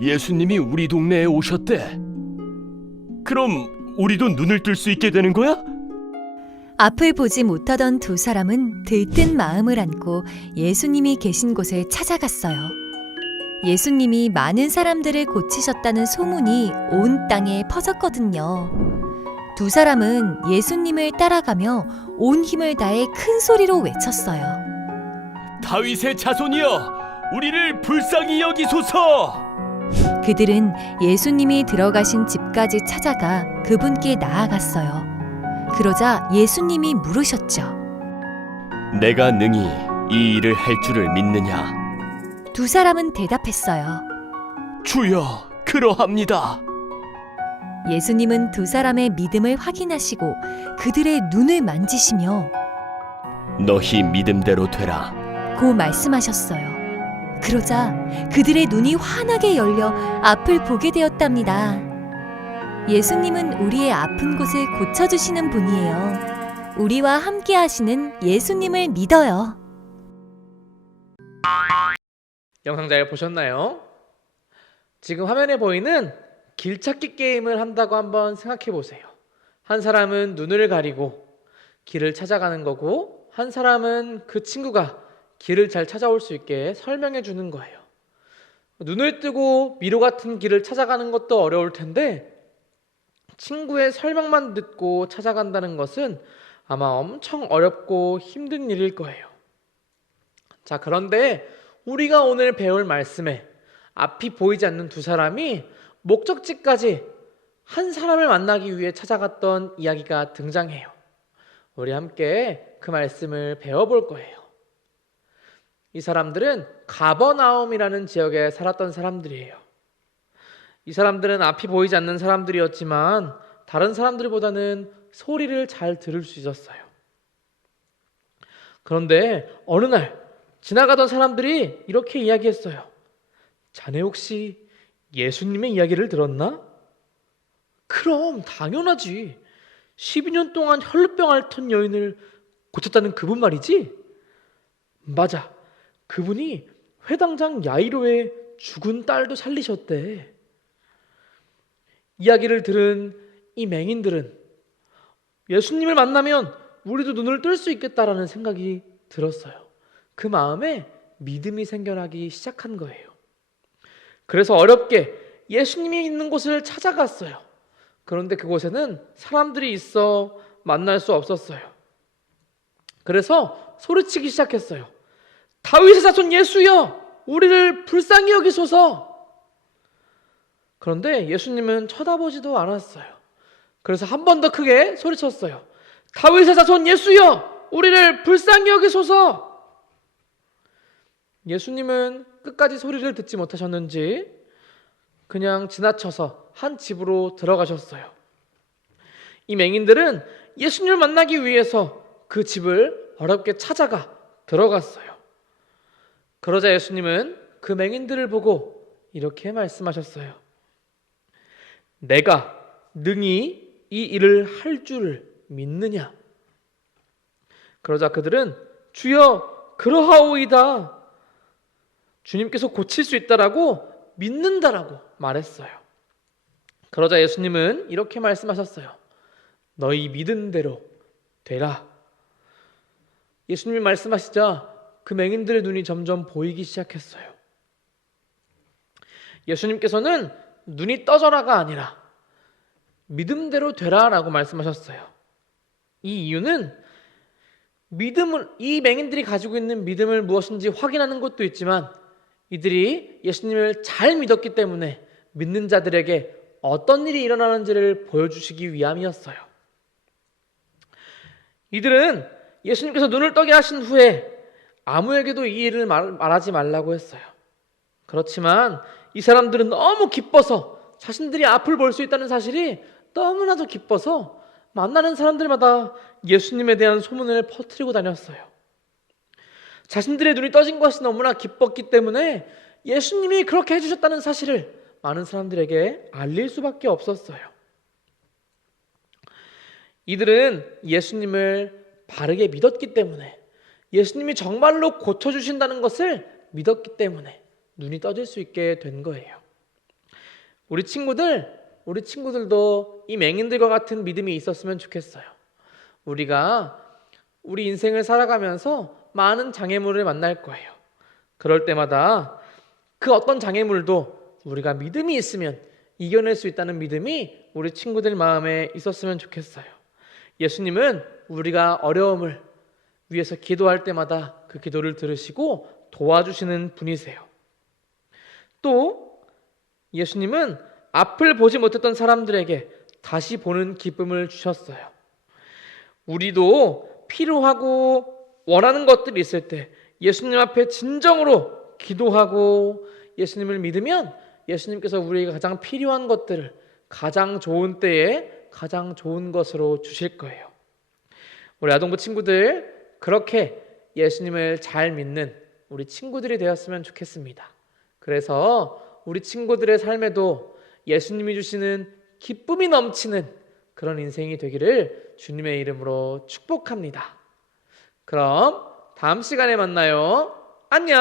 예수님이 우리 동네에 오셨대. 그럼 우리도 눈을 뜰 수 있게 되는 거야? 앞을 보지 못하던 두 사람은 들뜬 마음을 안고 예수님이 계신 곳에 찾아갔어요. 예수님이 많은 사람들을 고치셨다는 소문이 온 땅에 퍼졌거든요. 두 사람은 예수님을 따라가며 온 힘을 다해 큰 소리로 외쳤어요. 다윗의 자손이여, 우리를 불쌍히 여기소서. 그들은 예수님이 들어가신 집까지 찾아가 그분께 나아갔어요. 그러자 예수님이 물으셨죠. 내가 능히 이 일을 할 줄을 믿느냐? 두 사람은 대답했어요. 주여, 그러합니다. 예수님은 두 사람의 믿음을 확인하시고 그들의 눈을 만지시며 너희 믿음대로 되라. 고 말씀하셨어요. 그러자 그들의 눈이 환하게 열려 앞을 보게 되었답니다. 예수님은 우리의 아픈 곳을 고쳐주시는 분이에요. 우리와 함께 하시는 예수님을 믿어요. 영상 잘 보셨나요? 지금 화면에 보이는 길찾기 게임을 한다고 한번 생각해 보세요. 한 사람은 눈을 가리고 길을 찾아가는 거고, 한 사람은 그 친구가 길을 잘 찾아올 수 있게 설명해 주는 거예요. 눈을 뜨고 미로 같은 길을 찾아가는 것도 어려울 텐데, 친구의 설명만 듣고 찾아간다는 것은 아마 엄청 어렵고 힘든 일일 거예요. 자, 그런데 우리가 오늘 배울 말씀에 앞이 보이지 않는 두 사람이 목적지까지 한 사람을 만나기 위해 찾아갔던 이야기가 등장해요. 우리 함께 그 말씀을 배워볼 거예요. 이 사람들은 가버나움이라는 지역에 살았던 사람들이에요. 이 사람들은 앞이 보이지 않는 사람들이었지만 다른 사람들보다는 소리를 잘 들을 수 있었어요. 그런데 어느 날 지나가던 사람들이 이렇게 이야기했어요. 자네 혹시 예수님의 이야기를 들었나? 그럼 당연하지. 12년 동안 혈루병 앓던 여인을 고쳤다는 그분 말이지? 맞아. 그분이 회당장 야이로의 죽은 딸도 살리셨대. 이야기를 들은 이 맹인들은 예수님을 만나면 우리도 눈을 뜰 수 있겠다라는 생각이 들었어요. 그 마음에 믿음이 생겨나기 시작한 거예요. 그래서 어렵게 예수님이 있는 곳을 찾아갔어요. 그런데 그곳에는 사람들이 있어 만날 수 없었어요. 그래서 소리치기 시작했어요. 다윗의 자손 예수여, 우리를 불쌍히 여기소서. 그런데 예수님은 쳐다보지도 않았어요. 그래서 한 번 더 크게 소리쳤어요. 다윗의 자손 예수여, 우리를 불쌍히 여기소서. 예수님은 끝까지 소리를 듣지 못하셨는지 그냥 지나쳐서 한 집으로 들어가셨어요. 이 맹인들은 예수님을 만나기 위해서 그 집을 어렵게 찾아가 들어갔어요. 그러자 예수님은 그 맹인들을 보고 이렇게 말씀하셨어요. 내가 능히 이 일을 할 줄을 믿느냐? 그러자 그들은 주여, 그러하오이다. 주님께서 고칠 수 있다라고 믿는다라고 말했어요. 그러자 예수님은 이렇게 말씀하셨어요. 너희 믿은 대로 되라. 예수님이 말씀하시자 그 맹인들의 눈이 점점 보이기 시작했어요. 예수님께서는 눈이 떠져라가 아니라 믿음대로 되라라고 말씀하셨어요. 이 이유는 이 맹인들이 가지고 있는 믿음을 무엇인지 확인하는 것도 있지만 이들이 예수님을 잘 믿었기 때문에 믿는 자들에게 어떤 일이 일어나는지를 보여주시기 위함이었어요. 이들은 예수님께서 눈을 떠게 하신 후에 아무에게도 이 일을 말하지 말라고 했어요. 그렇지만 이 사람들은 너무 기뻐서 자신들이 앞을 볼 수 있다는 사실이 너무나도 기뻐서 만나는 사람들마다 예수님에 대한 소문을 퍼뜨리고 다녔어요. 자신들의 눈이 떠진 것이 너무나 기뻤기 때문에 예수님이 그렇게 해주셨다는 사실을 많은 사람들에게 알릴 수밖에 없었어요. 이들은 예수님을 바르게 믿었기 때문에, 예수님이 정말로 고쳐주신다는 것을 믿었기 때문에 눈이 떠질 수 있게 된 거예요. 우리 친구들도 이 맹인들과 같은 믿음이 있었으면 좋겠어요. 우리 인생을 살아가면서 많은 장애물을 만날 거예요. 그럴 때마다 그 어떤 장애물도 우리가 믿음이 있으면 이겨낼 수 있다는 믿음이 우리 친구들 마음에 있었으면 좋겠어요. 예수님은 우리가 어려움을 위해서 기도할 때마다 그 기도를 들으시고 도와주시는 분이세요. 또 예수님은 앞을 보지 못했던 사람들에게 다시 보는 기쁨을 주셨어요. 우리도 필요하고 원하는 것들이 있을 때 예수님 앞에 진정으로 기도하고 예수님을 믿으면 예수님께서 우리에게 가장 필요한 것들을 가장 좋은 때에 가장 좋은 것으로 주실 거예요. 우리 아동부 친구들, 그렇게 예수님을 잘 믿는 우리 친구들이 되었으면 좋겠습니다. 그래서 우리 친구들의 삶에도 예수님이 주시는 기쁨이 넘치는 그런 인생이 되기를 주님의 이름으로 축복합니다. 그럼 다음 시간에 만나요. 안녕.